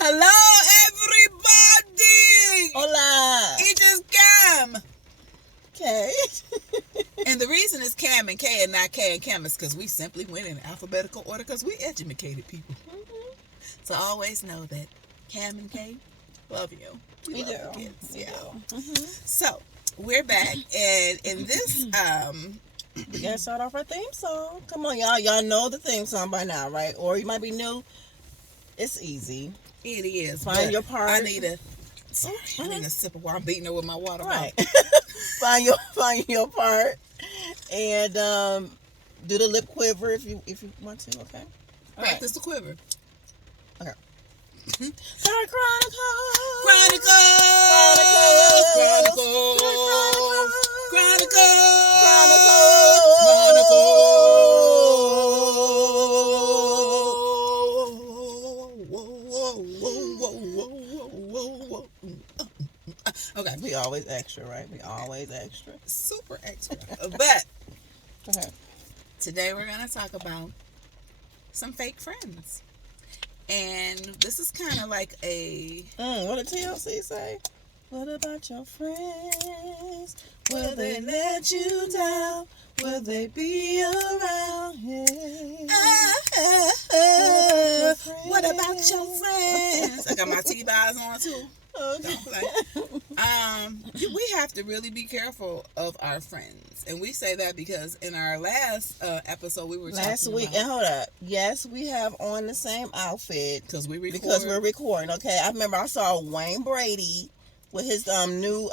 Hello, everybody! Hola! It is Cam! Okay. And the reason it's Cam and K and not K and Cam is because we simply went in alphabetical order because we educated people. Mm-hmm. So always know that Cam and K love you. We love you kids. Yeah. Mm-hmm. So, we're back, and in this, we gotta start off our theme song. Come on, y'all. Y'all know the theme song by now, right? Or you might be new. It's easy. It is. Find your part. I need a sip of water. I'm beating her with my water. Right. find your part, and do the lip quiver if you want to. Okay. Practice the quiver. Okay. Sorry, Chronicles. Okay. We always extra, right? We always extra. Super extra. But okay. Today we're going to talk about some fake friends. And this is kind of like a... what did TLC say? What about your friends? Will they let you down? Will they be around? What about your friends? I got my T-Bows on too. Okay. We have to really be careful of our friends, and we say that because in our last episode we were last talking week. About, and hold up, yes, we have on the same outfit because we're recording. Okay, I remember I saw Wayne Brady with his new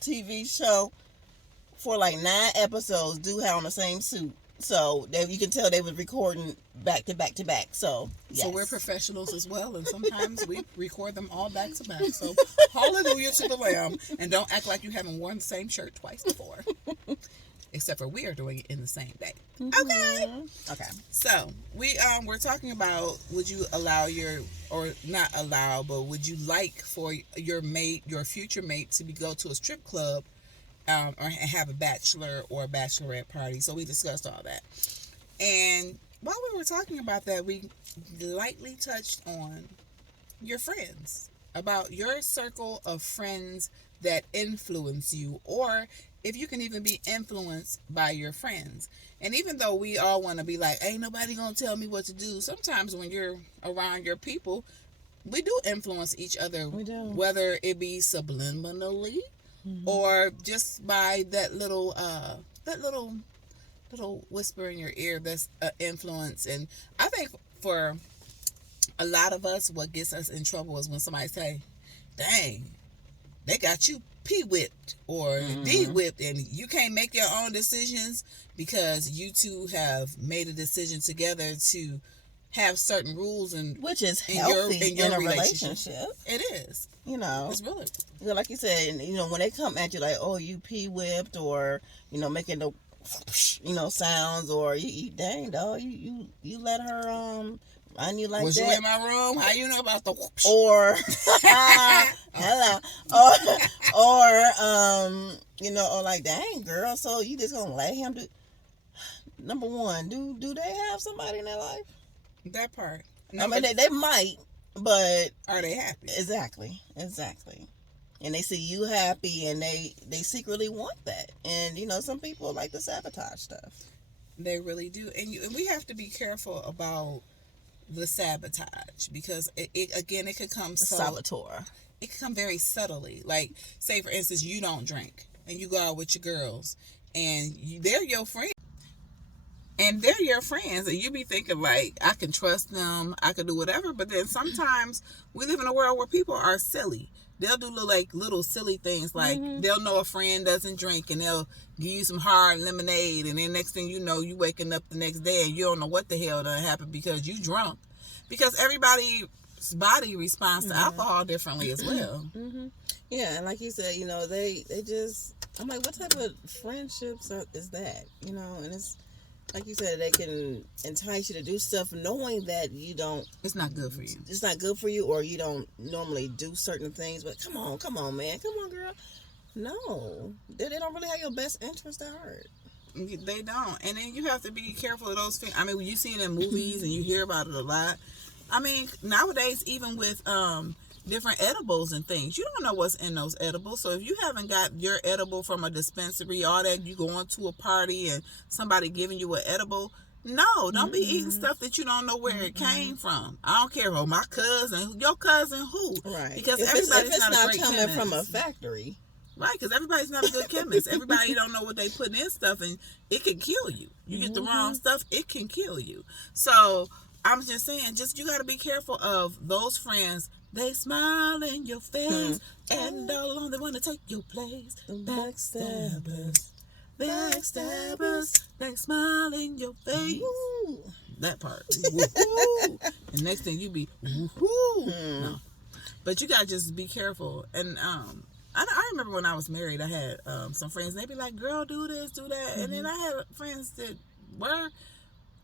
TV show for like 9 episodes. Do have on the same suit. So you can tell they were recording back to back to back. So yes. So we're professionals as well, and sometimes we record them all back to back. So hallelujah to the Lamb, and don't act like you haven't worn the same shirt twice before. Except for we are doing it in the same day. Mm-hmm. Okay. So we're talking about, would you allow or not allow, but would you like for your future mate to go to a strip club? Or have a bachelor or a bachelorette party. So we discussed all that. And while we were talking about that, we lightly touched on your friends, about your circle of friends that influence you, or if you can even be influenced by your friends. And even though we all want to be like, ain't nobody gonna tell me what to do, sometimes when you're around your people, we do influence each other. We do. Whether it be subliminally, mm-hmm. or just by that little whisper in your ear that's influence. And I think for a lot of us, what gets us in trouble is when somebody say, dang, they got you P-whipped or mm-hmm. D-whipped, and you can't make your own decisions because you two have made a decision together to have certain rules, and which is healthy in a relationship. It is. It's really, like you said, when they come at you like, oh, you P-whipped, or making the sounds, or you dang dog, you let her run you like was that. Was you in my room? How you know about the whoosh? Or hello, or like, dang girl, so you just gonna let him do? Number one, do they have somebody in their life? That part. I mean, they might, but are they happy? Exactly. And they see you happy, and they secretly want that. And some people like to sabotage stuff. They really do, and we have to be careful about the sabotage, because it could come saboteur. It could come very subtly. Like, say for instance, you don't drink, and you go out with your girls, and they're your friends. And they're your friends, and you be thinking like, I can trust them, I can do whatever. But then sometimes we live in a world where people are silly. They'll do little silly things, like mm-hmm. they'll know a friend doesn't drink, and they'll give you some hard lemonade, and then next thing you know, you waking up the next day and you don't know what the hell done happened because you drunk. Because everybody's body responds to alcohol differently as well. Mm-hmm. Yeah, and like you said, they just, I'm like, what type of friendships is that? And it's like you said, they can entice you to do stuff knowing that you don't. It's not good for you. It's not good for you, or you don't normally do certain things. But come on, man. Come on, girl. No. They don't really have your best interest at heart. They don't. And then you have to be careful of those things. I mean, when you see it in movies and you hear about it a lot, I mean, nowadays, even with different edibles and things, you don't know what's in those edibles. So if you haven't got your edible from a dispensary, all that, you going to a party and somebody giving you an edible, no, don't be eating stuff that you don't know where it came from. I don't care. Oh, my cousin, your cousin, who? Right. Because if everybody's it's not a great coming chemist. from a factory. Right, because everybody's not a good chemist. Everybody don't know what they put in stuff, and it can kill you. You get the wrong stuff, it can kill you. So I'm just saying, you got to be careful of those friends. They smile in your face, and all along they want to take your place. Backstabbers, backstabbers, they smile in your face. Woo. That part. Woo-hoo. And next thing you be woo-hoo. No. But you got to just be careful. And I remember when I was married, I had some friends, and they'd be like, girl, do this, do that. And then I had friends that were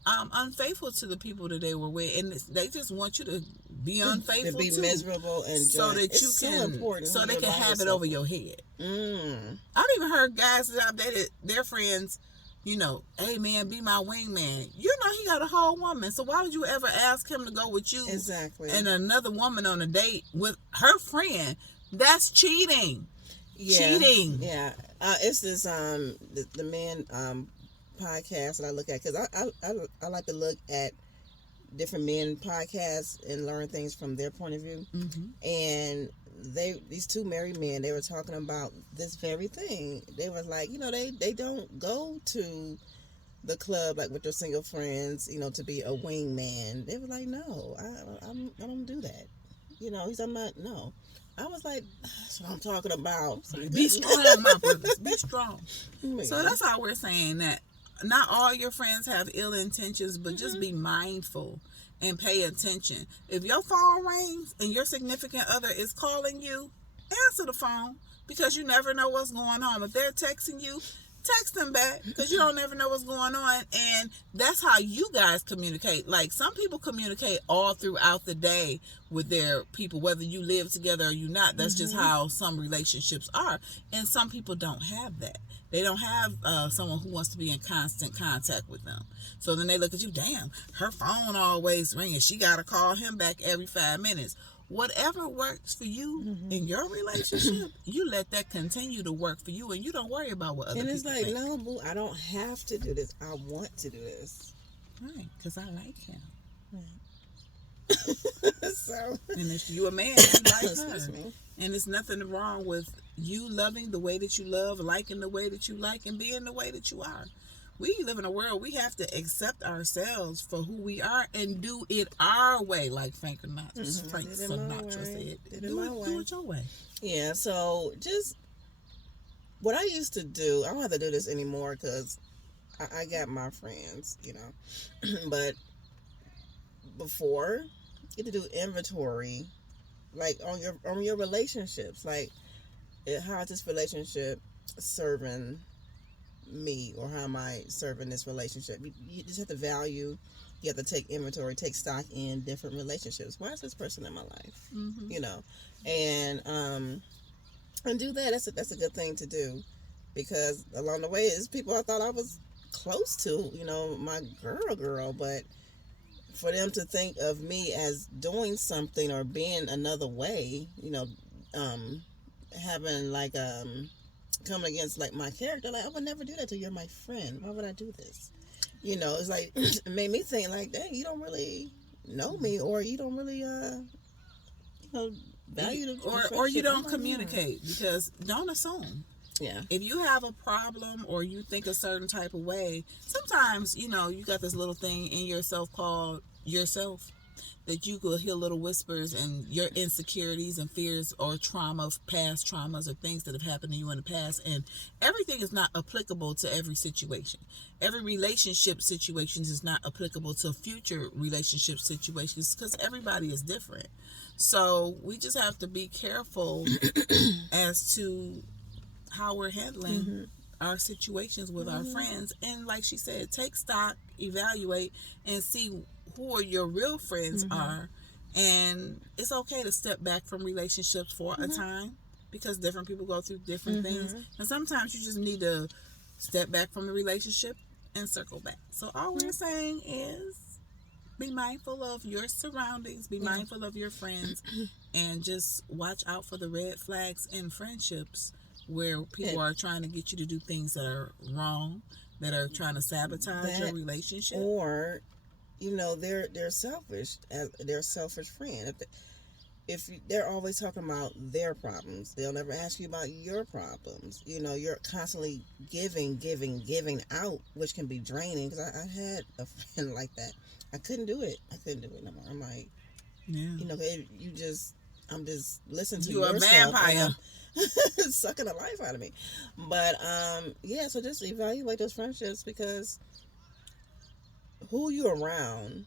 unfaithful to the people that they were with, and they just want you to be unfaithful, to be too, miserable, and so that you can, so they can have it over your head. I've even heard guys that I've dated, their friends, you know, hey man, be my wingman. You know he got a whole woman, so why would you ever ask him to go with you? Exactly. And another woman on a date with her friend? That's cheating. Yeah. Cheating. Yeah. It's this the men podcast that I look at, because I like to look at different men podcasts and learn things from their point of view. And these two married men, they were talking about this very thing. They was like, you know, they don't go to the club like with their single friends, you know, to be a wingman. They were like, no, I don't do that. You know, I'm not. No. I was like, that's what I'm talking about. Be strong, my brothers. Be strong. So that's how we're saying that not all your friends have ill intentions, but just be mindful and pay attention. If your phone rings and your significant other is calling you, answer the phone, because you never know what's going on. If they're texting you, text them back, because you don't ever know what's going on. And that's how you guys communicate. Like, some people communicate all throughout the day with their people, whether you live together or you not. That's just how some relationships are. And some people don't have that. They don't have someone who wants to be in constant contact with them. So then they look at you, damn, her phone always ringing, she got to call him back every 5 minutes. Whatever works for you in your relationship, you let that continue to work for you, and you don't worry about what other people think. And it's like, no, boo, I don't have to do this. I want to do this. Right, because I like him. Right. So, and if you a man, you like her. And there's nothing wrong with you loving the way that you love, liking the way that you like, and being the way that you are. We live in a world, we have to accept ourselves for who we are and do it our way, like Frank Sinatra said. Do it your way. Yeah, so just what I used to do, I don't have to do this anymore because I got my friends, you know. But before, you had to do inventory, like on your relationships, like how is this relationship serving me, or how am I serving this relationship? You just have to value. You have to take inventory, take stock in different relationships. Why is this person in my life? You know, and do that. That's a good thing to do, because along the way, is people I thought I was close to, you know, my girl, but for them to think of me as doing something or being another way, you know, having like coming against like my character, like I would never do that to you. You're my friend. Why would I do this? You know, it's like it made me think like, dang, you don't really know me, or you don't really you know, value the or you don't communicate, because don't assume. Yeah. If you have a problem or you think a certain type of way, sometimes, you know, you got this little thing in yourself called yourself, that you could hear little whispers, and your insecurities and fears or trauma, past traumas or things that have happened to you in the past. And everything is not applicable to every situation. Every relationship situation is not applicable to future relationship situations, because everybody is different. So we just have to be careful as to how we're handling our situations with our friends. And like she said, take stock, evaluate, and see who your real friends are. And it's okay to step back from relationships for a time, because different people go through different things, and sometimes you just need to step back from the relationship and circle back. So all we're saying is Be mindful of your surroundings, be Yeah. mindful of your friends, and just watch out for the red flags in friendships where people And are trying to get you to do things that are wrong, that are trying to sabotage your that, relationship. or they're selfish. They're a selfish friend. If they're always talking about their problems, they'll never ask you about your problems. You're constantly giving out, which can be draining. Because I had a friend like that. I couldn't do it. I couldn't do it no more. I'm like, Yeah. I'm just listening to You a your stuff, and vampire. I'm sucking the life out of me. But yeah. So just evaluate those friendships, because who you're around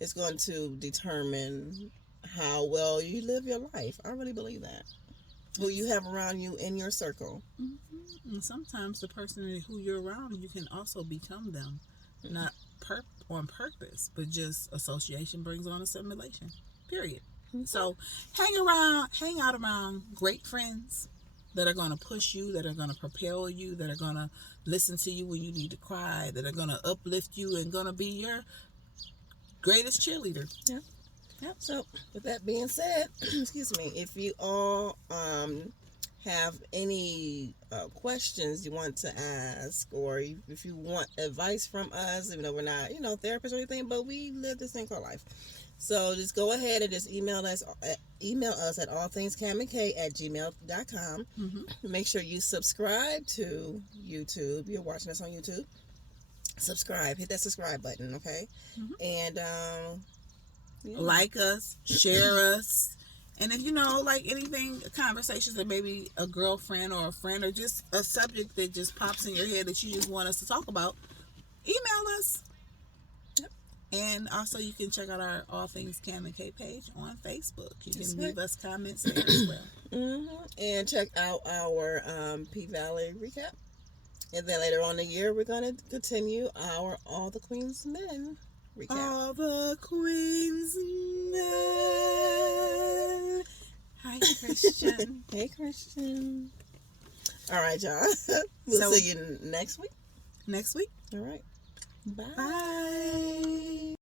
is going to determine how well you live your life. I really believe that. Who you have around you in your circle. And sometimes the person who you're around, you can also become them, not on purpose, but just association brings on assimilation. Period. So hang out around great friends that are going to push you, that are going to propel you, that are going to listen to you when you need to cry, that are going to uplift you and going to be your greatest cheerleader. Yeah. Yep. So, with that being said, excuse me, if you all have any questions you want to ask, or if you want advice from us, even though we're not, therapists or anything, but we live this thing called life. So just go ahead and just email us at allthingscamandk@gmail.com. Mm-hmm. Make sure you subscribe to YouTube. You're watching us on YouTube. Subscribe. Hit that subscribe button, okay? Mm-hmm. And yeah. Like us, share us. And if like anything, conversations that maybe a girlfriend or a friend, or just a subject that just pops in your head that you just want us to talk about, email us. Yep. And also, you can check out our All Things Cam and K page on Facebook. You That's can right. leave us comments there as well. And check out our P Valley recap. And then later on in the year, we're going to continue our All the Queen's Men recap. All the Queen's Men. Hi, Christian. Hey, Christian. All right, y'all. We'll see you next week. Next week. All right. Bye. Bye.